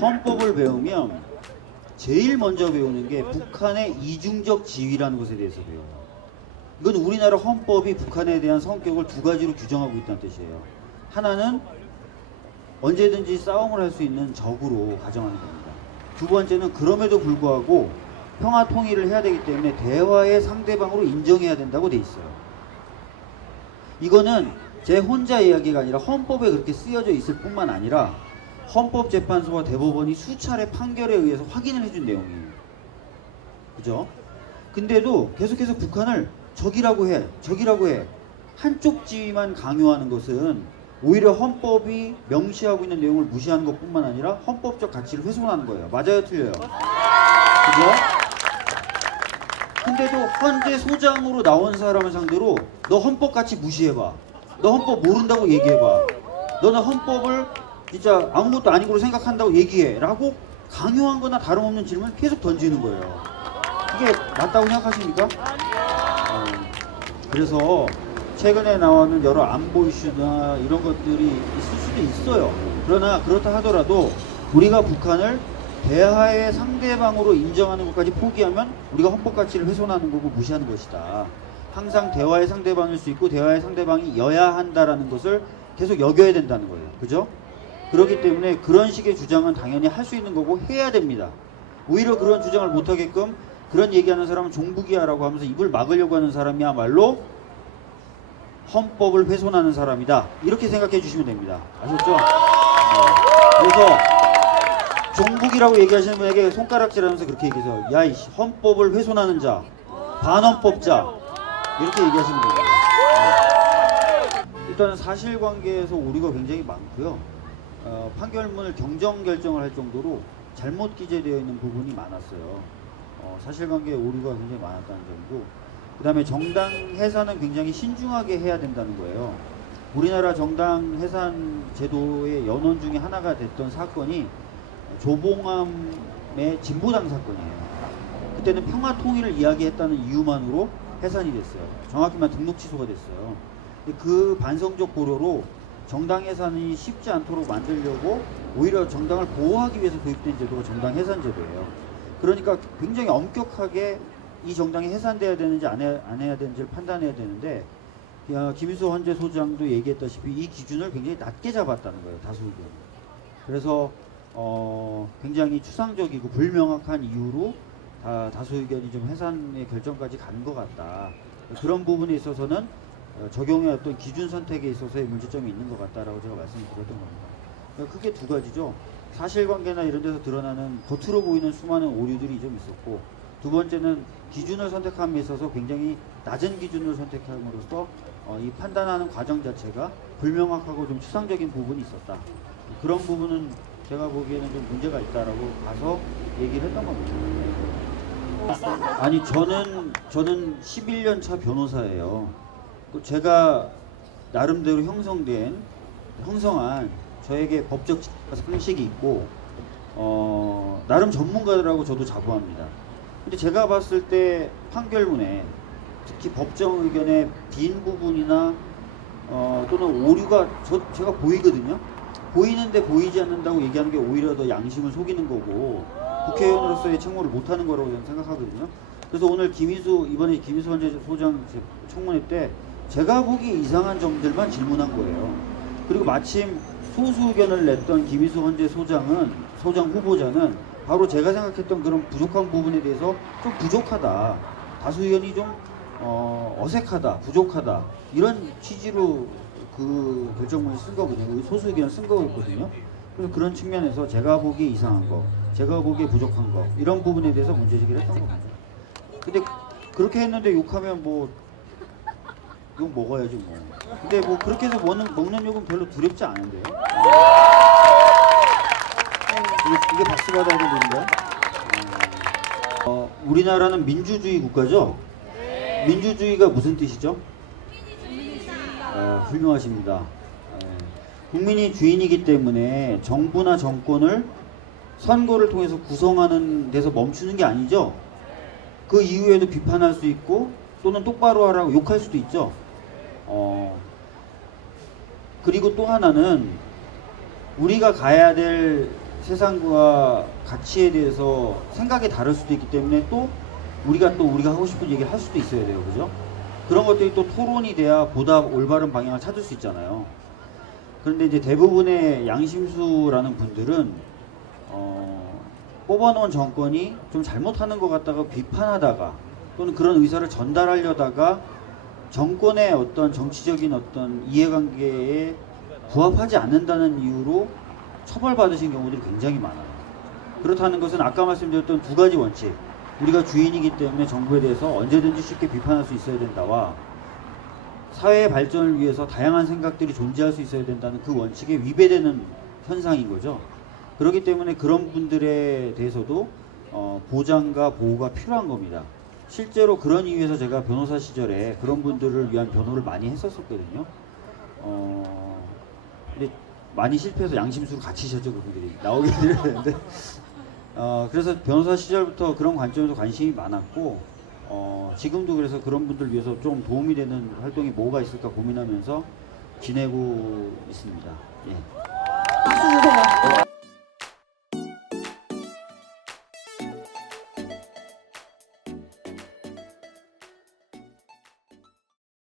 헌법을 배우면 제일 먼저 배우는 게 북한의 이중적 지위라는 것에 대해서 배워요. 이건 우리나라 헌법이 북한에 대한 성격을 두 가지로 규정하고 있다는 뜻이에요. 하나는 언제든지 싸움을 할 수 있는 적으로 가정하는 겁니다. 두 번째는 그럼에도 불구하고 평화 통일을 해야 되기 때문에 대화의 상대방으로 인정해야 된다고 돼 있어요. 이거는 제 혼자 이야기가 아니라 헌법에 그렇게 쓰여져 있을 뿐만 아니라 헌법재판소와 대법원이 수차례 판결에 의해서 확인을 해준 내용이에요. 그죠? 근데도 계속해서 북한을 적이라고 해. 한쪽 지위만 강요하는 것은 오히려 헌법이 명시하고 있는 내용을 무시하는 것뿐만 아니라 헌법적 가치를 훼손하는 거예요. 맞아요? 틀려요? 그죠? 근데도 헌재 소장으로 나온 사람을 상대로 너 헌법 가치 무시해봐. 너 헌법 모른다고 얘기해봐. 너는 헌법을 진짜 아무것도 아니고 생각한다고 얘기해. 라고 강요한 거나 다름없는 질문을 계속 던지는 거예요. 이게 맞다고 생각하십니까? 그래서 최근에 나오는 여러 안보 이슈나 이런 것들이 있을 수도 있어요. 그러나 그렇다 하더라도 우리가 북한을 대화의 상대방으로 인정하는 것까지 포기하면 우리가 헌법 가치를 훼손하는 거고 무시하는 것이다. 항상 대화의 상대방일 수 있고 대화의 상대방이 여야 한다라는 것을 계속 여겨야 된다는 거예요. 그죠? 그렇기 때문에 그런 식의 주장은 당연히 할 수 있는 거고 해야 됩니다. 오히려 그런 주장을 못하게끔 그런 얘기하는 사람은 종북이야라고 하면서 입을 막으려고 하는 사람이야말로 헌법을 훼손하는 사람이다. 이렇게 생각해 주시면 됩니다. 아셨죠? 그래서 종북이라고 얘기하시는 분에게 손가락질하면서 그렇게 얘기해서 야, 이 헌법을 훼손하는 자, 반헌법자 이렇게 얘기하시면 됩니다. 일단은 사실관계에서 오류가 굉장히 많고요. 판결문을 경정 결정을 할 정도로 잘못 기재되어 있는 부분이 많았어요. 사실관계에 오류가 굉장히 많았다는 점이고, 그 다음에 정당 해산은 굉장히 신중하게 해야 된다는 거예요. 우리나라 정당 해산 제도의 연원 중에 하나가 됐던 사건이 조봉암의 진보당 사건이에요. 그때는 평화 통일을 이야기했다는 이유만으로 해산이 됐어요. 정확히만 등록 취소가 됐어요. 그 반성적 고려로 정당 해산이 쉽지 않도록 만들려고 오히려 정당을 보호하기 위해서 도입된 제도가 정당 해산 제도예요. 그러니까 굉장히 엄격하게 이 정당이 해산돼야 되는지 안 해야 되는지를 판단해야 되는데, 김일수 헌재 소장도 얘기했다시피 이 기준을 굉장히 낮게 잡았다는 거예요. 다수 의견. 그래서 굉장히 추상적이고 불명확한 이유로 다수 의견이 좀 해산의 결정까지 가는 것 같다. 그런 부분에 있어서는 적용의 어떤 기준 선택에 있어서의 문제점이 있는 것 같다라고 제가 말씀을 드렸던 겁니다. 크게 두 가지죠. 사실관계나 이런 데서 드러나는 겉으로 보이는 수많은 오류들이 좀 있었고, 두 번째는 기준을 선택함에 있어서 굉장히 낮은 기준을 선택함으로써 이 판단하는 과정 자체가 불명확하고 좀 추상적인 부분이 있었다. 그런 부분은 제가 보기에는 좀 문제가 있다라고 봐서 얘기를 했던 겁니다. 아니 저는 11년 차 변호사예요. 제가 나름대로 형성한 저에게 법적 상식이 있고 나름 전문가들하고 저도 자부합니다. 근데 제가 봤을 때 판결문에 특히 법정 의견의 빈 부분이나 또는 오류가 제가 보이거든요. 보이는데 보이지 않는다고 얘기하는 게 오히려 더 양심을 속이는 거고 국회의원으로서의 책무를 못하는 거라고 저는 생각하거든요. 그래서 오늘 이번에 김희수 헌재 소장 청문회 때 제가 보기 이상한 점들만 질문한 거예요. 그리고 마침 소수 의견을 냈던 김희수 헌재 소장 후보자는 바로 제가 생각했던 그런 부족한 부분에 대해서 좀 부족하다, 다수 의견이 좀 어색하다, 부족하다, 이런 취지로 그 결정문을 쓴 거거든요. 소수 의견을 쓴 거거든요. 그래서 그런 측면에서 제가 보기에 이상한 거, 제가 보기에 부족한 거, 이런 부분에 대해서 문제제기를 했던 겁니다. 근데 그렇게 했는데 욕하면 뭐 욕 먹어야지 뭐. 근데 뭐 그렇게 해서 먹는 욕은 별로 두렵지 않은데요. 이게 박수 받아야 되는 건가요? 우리나라는 민주주의 국가죠? 민주주의가 무슨 뜻이죠? 훌륭하십니다. 국민이 주인이기 때문에 정부나 정권을 선거를 통해서 구성하는 데서 멈추는 게 아니죠. 그 이후에도 비판할 수 있고 또는 똑바로 하라고 욕할 수도 있죠. 그리고 또 하나는 우리가 가야 될 세상과 가치에 대해서 생각이 다를 수도 있기 때문에 또 우리가 하고 싶은 얘기를 할 수도 있어야 돼요. 그죠? 그런 것들이 또 토론이 돼야 보다 올바른 방향을 찾을 수 있잖아요. 그런데 이제 대부분의 양심수라는 분들은 뽑아놓은 정권이 좀 잘못하는 것 같다가 비판하다가 또는 그런 의사를 전달하려다가 정권의 어떤 정치적인 어떤 이해관계에 부합하지 않는다는 이유로 처벌받으신 경우들이 굉장히 많아요. 그렇다는 것은 아까 말씀드렸던 두 가지 원칙, 우리가 주인이기 때문에 정부에 대해서 언제든지 쉽게 비판할 수 있어야 된다와 사회의 발전을 위해서 다양한 생각들이 존재할 수 있어야 된다는 그 원칙에 위배되는 현상인 거죠. 그렇기 때문에 그런 분들에 대해서도 보장과 보호가 필요한 겁니다. 실제로 그런 이유에서 제가 변호사 시절에 그런 분들을 위한 변호를 많이 했었거든요. 근데 많이 실패해서 양심수로 갇히셨죠, 그분들이. 나오긴 되는데. 그래서 변호사 시절부터 그런 관점에서 관심이 많았고, 지금도 그래서 그런 분들 위해서 좀 도움이 되는 활동이 뭐가 있을까 고민하면서 지내고 있습니다. 예. 박수 주세요.